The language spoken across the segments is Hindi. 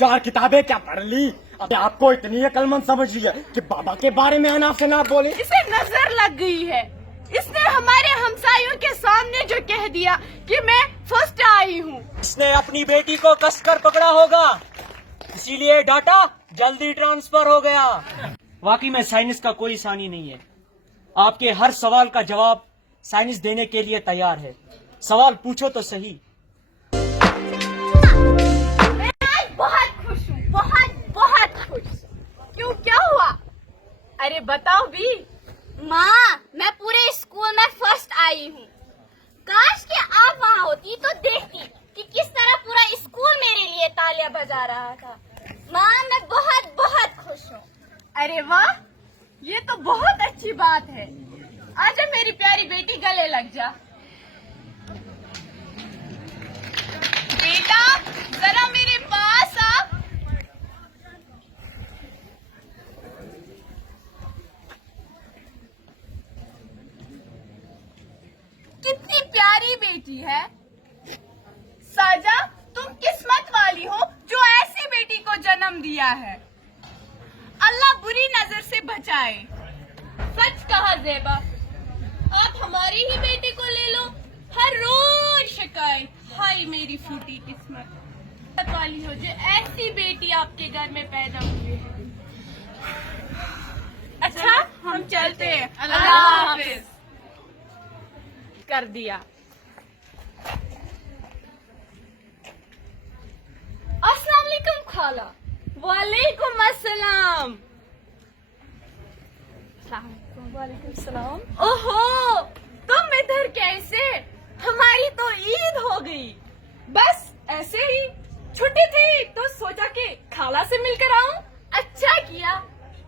4 किताबें क्या पढ़ ली? अब आपको इतनी अक्लमंद समझ ली है कि बाबा के बारे में अनाप शनाप बोले। इसे नजर लग गई है। इसने हमारे हमसायों के सामने जो कह दिया कि मैं फर्स्ट आई हूँ। इसने अपनी बेटी को कसकर पकड़ा होगा, इसीलिए डाटा जल्दी ट्रांसफर हो गया। वाकई में साइंस का कोई सानी नहीं है। आपके हर सवाल का जवाब साइंस देने के लिए तैयार है। सवाल पूछो तो सही। मैं आज बहुत खुश हूँ, बहुत खुश। क्यों, क्या हुआ? अरे बताओ भी। माँ, मैं पूरे स्कूल में फर्स्ट आई हूँ। काश कि आप वहाँ होती तो देखती कि किस तरह पूरा स्कूल मेरे लिए तालियां बजा रहा था। माँ, मैं बहुत खुश हूँ। अरे वाह, ये तो बहुत अच्छी बात है। आजा मेरी प्यारी बेटी, गले लग जा। बेटा जरा मेरे पास आ। कितनी प्यारी बेटी है। साजा, तुम किस्मत वाली हो जो ऐसी बेटी को जन्म दिया है। अल्लाह बुरी नजर से बचाए। सच कहा ज़ेबा, आप हमारी ही बेटी को ले लो। हर रोज शिकायत, हाय मेरी फूटी किस्मत वाली हो जो ऐसी बेटी आपके घर में पैदा हुई है। अच्छा, हम चलते हैं। अल्लाह हाफिज। कर दिया। अस्सलाम वालेकुम खाला। वालेकुम अस्सलाम। वालेकुम सलाम। ओहो, तुम इधर कैसे? हमारी तो ईद हो गई। बस ऐसे ही छुट्टी थी तो सोचा कि खाला से मिलकर आऊं। अच्छा किया।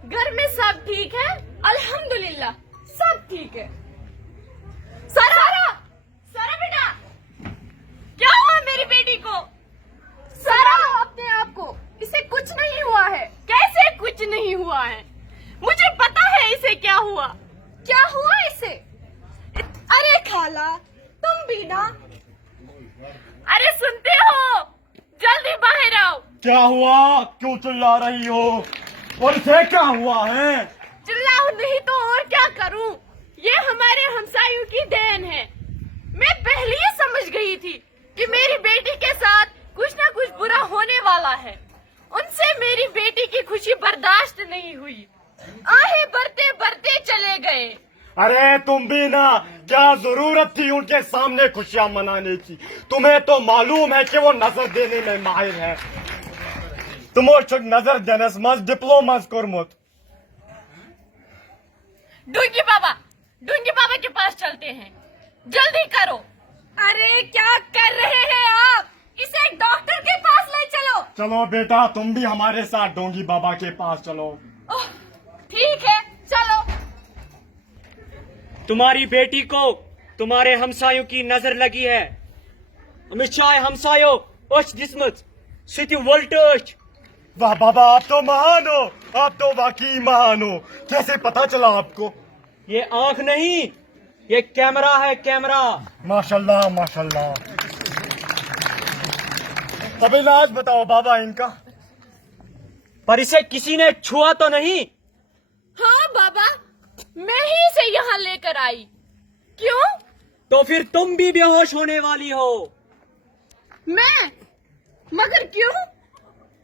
घर में सब ठीक है? अल्हम्दुलिल्लाह सब ठीक है। सारा सारा बेटा, क्या हुआ मेरी बेटी को? सारा अपने आप को, इसे कुछ नहीं हुआ है। कैसे कुछ नहीं हुआ है? मुझे पता है इसे क्या हुआ। क्या हुआ इसे? अरे खाला, तुम भी ना। अरे सुनते हो, जल्दी बाहर आओ। क्या हुआ? क्यों चिल्ला रही हो? और इसे क्या हुआ है? चिल्लाओ नहीं तो और क्या करूं? ये हमारे हमसायों की देन है। मैं पहले ही समझ गई थी कि मेरी बेटी के साथ कुछ ना कुछ बुरा होने वाला है। उनसे मेरी बेटी की खुशी बर्दाश्त नहीं हुई। आहे बढ़ते बढ़ते चले गए। अरे तुम भी ना, क्या जरूरत थी उनके सामने खुशियां मनाने की? तुम्हें तो मालूम है कि वो नजर देने में माहिर है। तुम नजर देनस मज डिप्लोमास कोरमुत। डूंगी बाबा के पास चलते हैं। जल्दी करो। अरे क्या कर रहे हैं आप? इसे डॉक्टर के पास ले चलो। चलो बेटा, तुम भी हमारे साथ डोंगी बाबा के पास चलो। ओह, ठीक है, चलो। तुम्हारी बेटी को तुम्हारे हमसायों की नजर लगी है। अमिशाय हमसायो ओच जिस्मत सिटी वोल्टेज। वाह बाबा, आप तो महान हो, आप तो वाकई महान हो। कैसे पता चला आपको? ये आंख नहीं, ये कैमरा है, कैमरा। माशाल्लाह माशाल्लाह। तब इलाज बताओ बाबा इनका। पर इसे किसी ने छुआ तो नहीं? हाँ बाबा, मैं ही इसे यहाँ लेकर आई। क्यों? तो फिर तुम भी बेहोश होने वाली हो। मैं? मगर क्यों?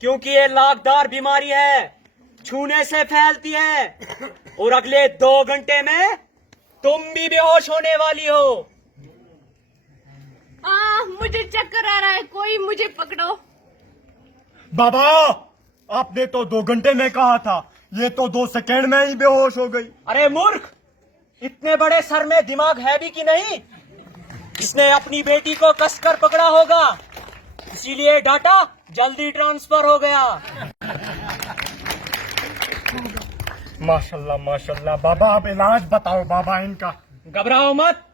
क्योंकि ये लाखदार बीमारी है, छूने से फैलती है और अगले 2 घंटे में तुम भी बेहोश होने वाली हो। मुझे चक्कर आ रहा है, कोई मुझे पकड़ो। बाबा, आपने तो 2 घंटे में कहा था, ये तो 2 सेकंड में ही बेहोश हो गई। अरे मूर्ख, इतने बड़े सर में दिमाग है भी कि नहीं? इसने अपनी बेटी को कसकर पकड़ा होगा, इसीलिए डाटा जल्दी ट्रांसफर हो गया। माशाल्लाह माशाल्लाह। बाबा, आप इलाज बताओ बाबा इनका। घबराओ मत,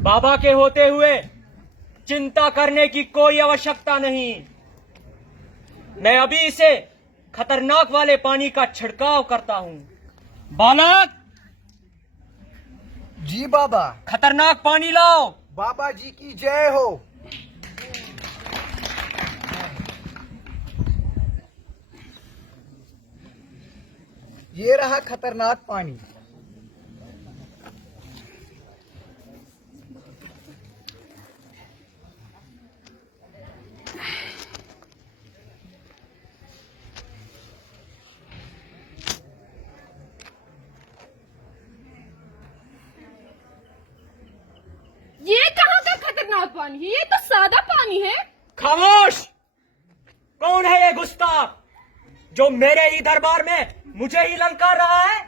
बाबा के होते हुए चिंता करने की कोई आवश्यकता नहीं। मैं अभी इसे खतरनाक वाले पानी का छिड़काव करता हूँ। बालक, जी बाबा। खतरनाक पानी लाओ। बाबा जी की जय हो। ये रहा खतरनाक पानी। ये कहाँ का खतरनाक पानी है? ये तो सादा पानी है। खामोश! कौन है ये गुस्ताख जो मेरे ही दरबार में मुझे ही ललकार रहा है?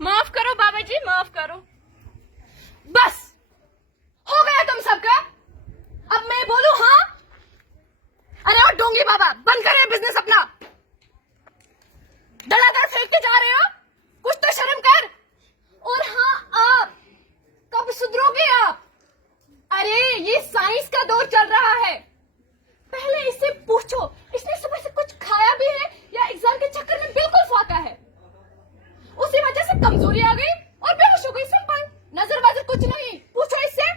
माफ करो बाबा जी, माफ करो। बस हो गया तुम सबका। अब मैं बोलूं हाँ? अरे और डोंगी बाबा, बंद करे बिजनेस अपना। धड़ाधड़ फेंक के जा रहे हो, कुछ तो शर्म कर। और हाँ, आप कब सुधरोगे आप? अरे ये साइंस का दौर चल रहा है। पहले इससे पूछो, इसने सुबह से कुछ खाया भी है या एग्जाम के चक्कर में बिल्कुल फाका है? उसी वजह से कमजोरी आ गई और बेहोश हो गई। सिंपल, नजर वजर कुछ नहीं। पूछो इससे।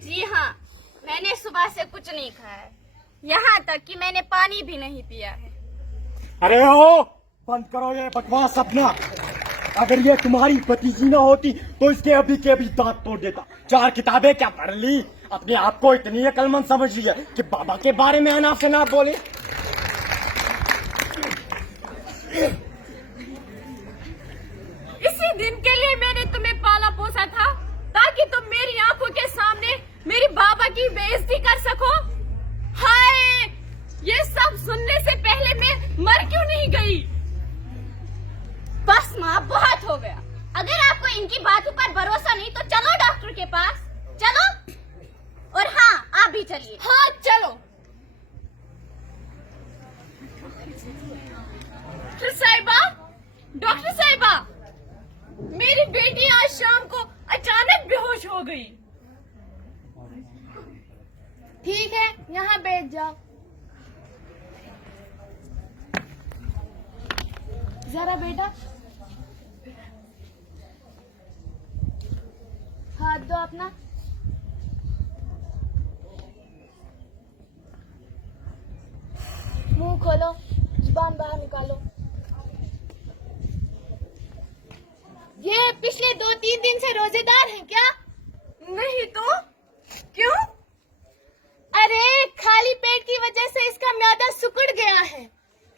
जी हाँ, मैंने सुबह से कुछ नहीं खाया है, यहाँ तक कि मैंने पानी भी नहीं पिया है। अरे ओ, बंद करो ये बकवास अपना। अगर ये तुम्हारी भतीजी ना होती तो इसके अभी के अभी दांत तोड़ देता। 4 किताबें क्या पढ़ ली, अपने आप को इतनी अक्लमंद समझ ली है कि बाबा के बारे में अनाप शनाप बोले। इसी दिन के लिए मैंने तुम्हें पाला पोसा था, ताकि तुम मेरी आंखों के सामने मेरी बाबा की बेइज्जती कर सको। हाय, ये सब सुनने से पहले मैं मर क्यों नहीं गई? बस माँ, बहुत हो गया। अगर आपको इनकी बातों पर भरोसा नहीं तो चलो डॉक्टर के पास, चलो। और हाँ, आप भी चलिए। हाँ चलो। डॉक्टर साहिबा, डॉक्टर साहिबा, मेरी बेटी आज शाम को अचानक बेहोश हो गई। ठीक है, यहाँ बैठ जाओ। जरा बेटा हाथ दो अपना। मुंह खोलो, जुबान बाहर निकालो। ये पिछले 2-3 दिन से रोजेदार हैं क्या? नहीं तो क्यों? अरे खाली पेट की वजह से इसका म्यादा सिकुड़ गया है।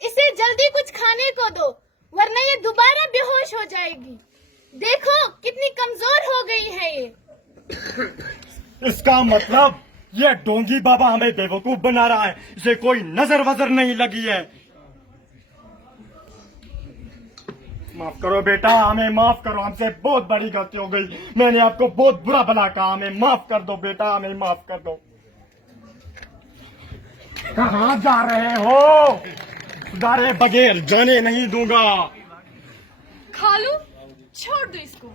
इसे जल्दी कुछ खाने को दो, वरना ये दोबारा बेहोश हो जाएगी। देखो कितनी कमजोर हो गई है ये। इसका मतलब ये डोंगी बाबा हमें बेवकूफ बना रहा है। इसे कोई नजर वजर नहीं लगी है। माफ करो बेटा, हमें माफ करो। हमसे बहुत बड़ी गलती हो गई। मैंने आपको बहुत बुरा भला कहा। हमें माफ कर दो बेटा, हमें माफ कर दो। कहाँ जा रहे हो? सुधारे बगैर जाने नहीं दूंगा। खालू, छोड़ दो इसको।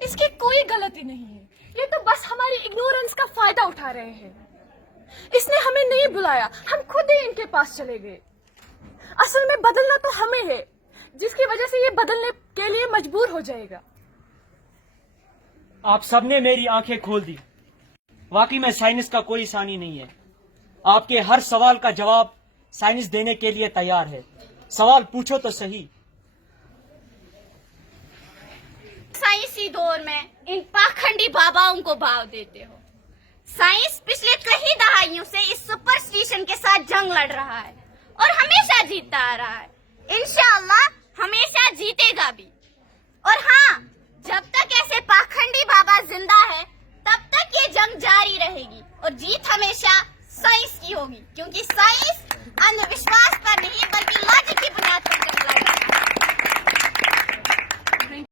इसकी कोई गलती नहीं है। ये तो बस हमारी इग्नोरेंस का फायदा उठा रहे हैं। इसने हमें नहीं बुलाया, हम खुद ही इनके पास चले गए। असल में बदलना तो हमें है, जिसकी वजह से ये बदलने के लिए मजबूर हो जाएगा। आप सबने मेरी आंखें खोल दी। वाकई में साइंस का कोई सानी नहीं है। आपके हर सवाल का जवाब साइंस देने के लिए तैयार है। सवाल पूछो तो सही। साइंसी दौर में इन पाखंडी बाबाओं को भाव देते हो। साइंस पिछले कई दहाइयों से इस सुपरस्टिशन के साथ जंग लड़ रहा है और हमेशा जीतता आ रहा है। इंशाअल्लाह हमेशा जीतेगा भी। और हाँ, जब तक ऐसे पाखंडी बाबा जिंदा है तब तक ये जंग जारी रहेगी और जीत हमेशा साइंस की होगी, क्योंकि साइंस अंधविश्वास पर नहीं बल्कि